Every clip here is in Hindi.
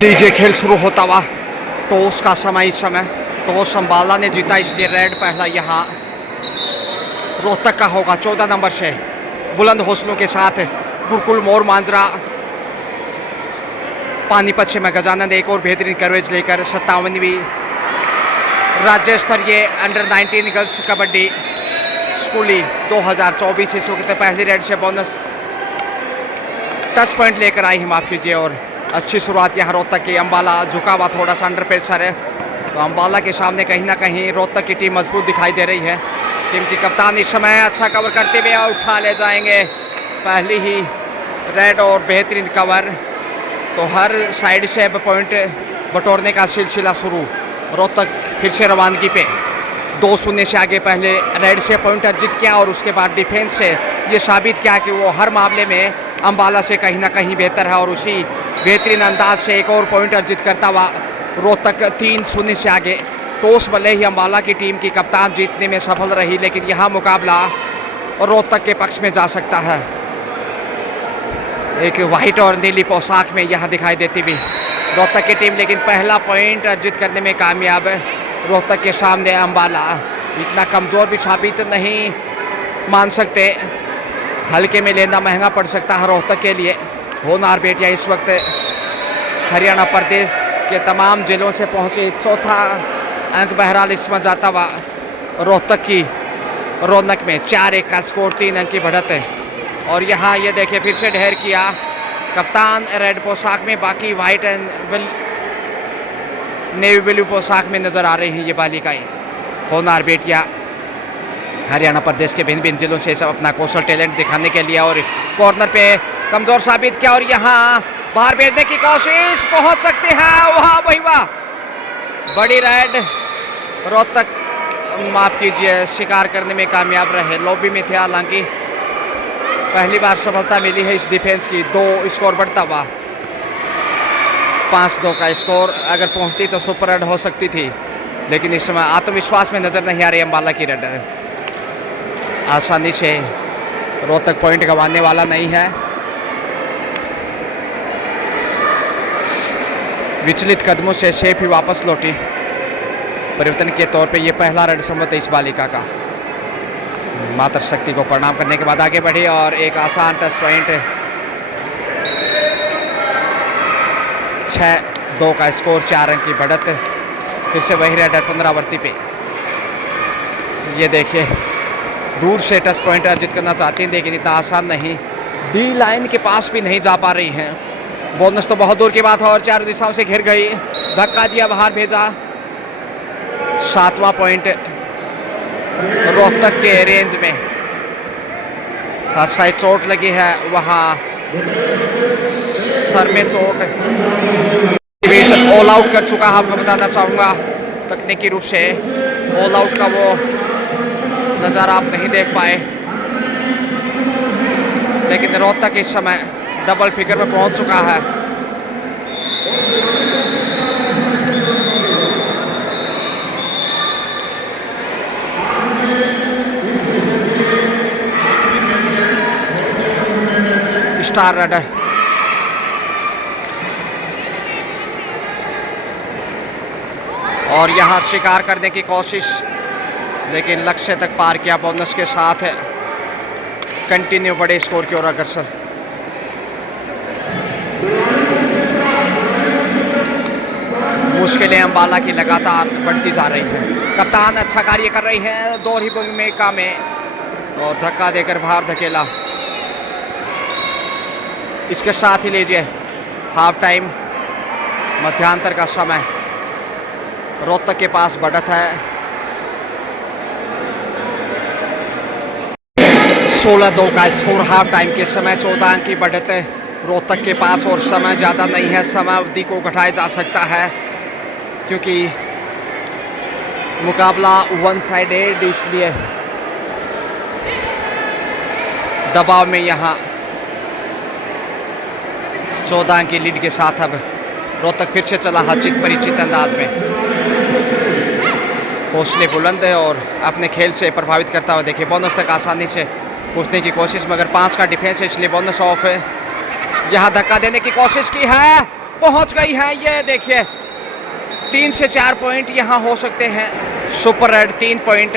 लीजिए खेल शुरू होता हुआ। टॉस का समय इस समय टॉस अंबाला ने जीता, इसलिए रेड पहला यहाँ रोहतक का होगा। 14 नंबर से बुलंद हौसलों के साथ गुरुकुल मोर मांजरा पानीपत से में गजानंद एक और बेहतरीन कवरेज लेकर 57वीं राज्य स्तरीय अंडर 19 गर्ल्स कबड्डी स्कूली 2024 इस वक्त पहली रेड से बोनस 10 पॉइंट लेकर आई है, माफ कीजिए। और अच्छी शुरुआत यहाँ रोहतक की। अंबाला झुका हुआ थोड़ा सा अंडर प्रेशर है, तो अंबाला के सामने कहीं ना कहीं रोहतक की टीम मजबूत दिखाई दे रही है। टीम की कप्तान इस समय अच्छा कवर करते हुए उठा ले जाएंगे पहली ही रेड और बेहतरीन कवर। तो हर साइड से अब पॉइंट बटोरने का सिलसिला शुरू। रोहतक फिर से रवानगी पे 2-0 से आगे पहले रेड से पॉइंट अर्जित किया और उसके बाद डिफेंस से ये साबित किया कि वो हर मामले में अंबाला से कहीं ना कहीं बेहतर है। और उसी बेहतरीन अंदाज से एक और पॉइंट अर्जित करता हुआ रोहतक 3-0 से आगे। टॉस भले ही अंबाला की टीम की कप्तान जीतने में सफल रही, लेकिन यहाँ मुकाबला रोहतक के पक्ष में जा सकता है। एक वाइट और नीली पोशाक में यहाँ दिखाई देती भी रोहतक की टीम, लेकिन पहला पॉइंट अर्जित करने में कामयाब है। रोहतक के सामने अंबाला इतना कमज़ोर भी साबित नहीं मान सकते, हल्के में लेना महंगा पड़ सकता है रोहतक के लिए। होनहार बेटियां इस वक्त हरियाणा प्रदेश के तमाम जिलों से पहुंचे। चौथा अंक बहरहाल इसमें जाता हुआ रोहतक की रौनक में 4-1 का स्कोर, 3 अंक की बढ़त है। और यहाँ ये देखिए फिर से ढेर किया कप्तान रेड पोशाक में, बाकी वाइट एंड नेवी ब्लू पोशाक में नज़र आ रही हैं ये बालिकाएं। होनहार बेटियां हरियाणा प्रदेश के भिन्न भिन्न जिलों से सब अपना कौशल टैलेंट दिखाने के लिए और कॉर्नर पे कमज़ोर साबित किया। और यहाँ बाहर भेजने की कोशिश, पहुंच सकते हैं, वाह भाई वाह, बड़ी रेड। रोहतक माफ कीजिए शिकार करने में कामयाब रहे, लॉबी में थे, हालांकि पहली बार सफलता मिली है इस डिफेंस की। 2 स्कोर बढ़ता हुआ 5-2 का स्कोर। अगर पहुंचती तो सुपर रेड हो सकती थी, लेकिन इस समय आत्मविश्वास में नज़र नहीं आ रही अंबाला की रेडर। आसानी से रोहतक पॉइंट गंवाने वाला नहीं है। विचलित कदमों से शेप ही वापस लौटी। परिवर्तन के तौर पे ये पहला रेड संभवतः इस बालिका का। माता शक्ति को प्रणाम करने के बाद आगे बढ़ी और एक आसान टच पॉइंट। 6-2 का स्कोर, 4 अंक की बढ़त। फिर से वही रेडर पुनरावर्ती पे। ये देखिए दूर से टच पॉइंट अर्जित करना चाहती हैं, लेकिन इतना आसान नहीं। डी लाइन के पास भी नहीं जा पा रही हैं। बोनस तो बहुत दूर की बात है और चारों दिशाओं से घिर गई, धक्का दिया, बाहर भेजा। 7वां पॉइंट रोहतक के रेंज में। हर साइड चोट लगी है, वहाँ सर में चोट। ऑल आउट कर चुका है, आपको बताना चाहूँगा तकनीकी रूप से ऑल आउट का वो नज़ारा आप नहीं देख पाए, लेकिन रोहतक इस समय डबल फिगर में पहुंच चुका है। स्टार रेडर और यहाँ शिकार करने की कोशिश, लेकिन लक्ष्य तक पार किया। बोनस के साथ है कंटिन्यू बड़े स्कोर की ओर अग्रसर। मुश्किलें अंबाला की लगातार बढ़ती जा रही हैं। कप्तान अच्छा कार्य कर रही है, 2 ही भूमिका में और धक्का देकर बाहर धकेला। इसके साथ ही लीजिए हाफ टाइम मध्यांतर का समय। रोहतक के पास बढ़त है 16-2 का स्कोर। हाफ टाइम के समय 14 अंक की बढ़त है रोहतक के पास और समय ज़्यादा नहीं है। समय अवधि को घटाया जा सकता है क्योंकि मुकाबला वन साइडेड, इसलिए दबाव में यहाँ 14 अंक की लीड के साथ अब रोहतक फिर से चला चित परिचित अंदाज में। हौसले बुलंद है और अपने खेल से प्रभावित करता हुआ देखिए बोनस तक आसानी से पहुंचने की कोशिश, मगर 5 का डिफेंस है इसलिए बोनस ऑफ है। यहाँ धक्का देने की कोशिश की है, पहुंच गई है। ये देखिए 3 से 4 पॉइंट यहाँ हो सकते हैं। सुपर रेड 3 पॉइंट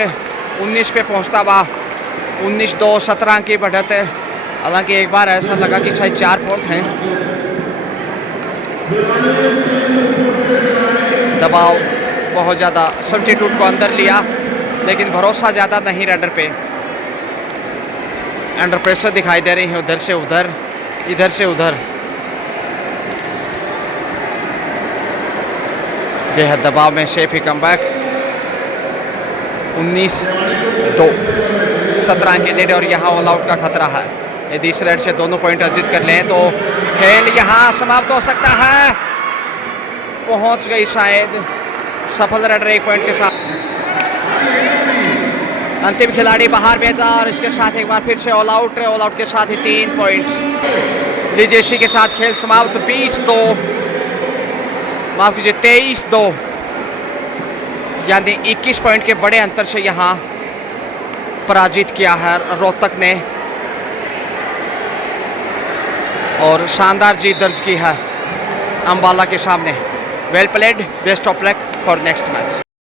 19 पे पहुंचता हुआ 19-2 17 की बढ़त है। हालांकि एक बार ऐसा लगा कि शायद 4 पॉइंट हैं। दबाव बहुत ज़्यादा, सब्स्टिट्यूट को अंदर लिया लेकिन भरोसा ज़्यादा नहीं रनर पे। अंडर प्रेशर दिखाई दे रही है, उधर से उधर, इधर से उधर। बेहद दबाव में शेफी कमबैक 19-2 17 के लीड और यहाँ ऑल आउट का खतरा है। यदि इस रेड से दोनों पॉइंट अर्जित कर लें तो खेल यहाँ समाप्त हो सकता है। पहुंच गई शायद सफल रेडर 1 पॉइंट के साथ। अंतिम खिलाड़ी बाहर भेजा और इसके साथ एक बार फिर से ऑल आउट के साथ ही 3 पॉइंट। लीजिए इसी के साथ खेल समाप्त। 20-2 माफ कीजिए 23-2 यानी 21 पॉइंट के बड़े अंतर से यहाँ पराजित किया है रोहतक ने और शानदार जीत दर्ज की है अंबाला के सामने। Well played, best of luck for next match.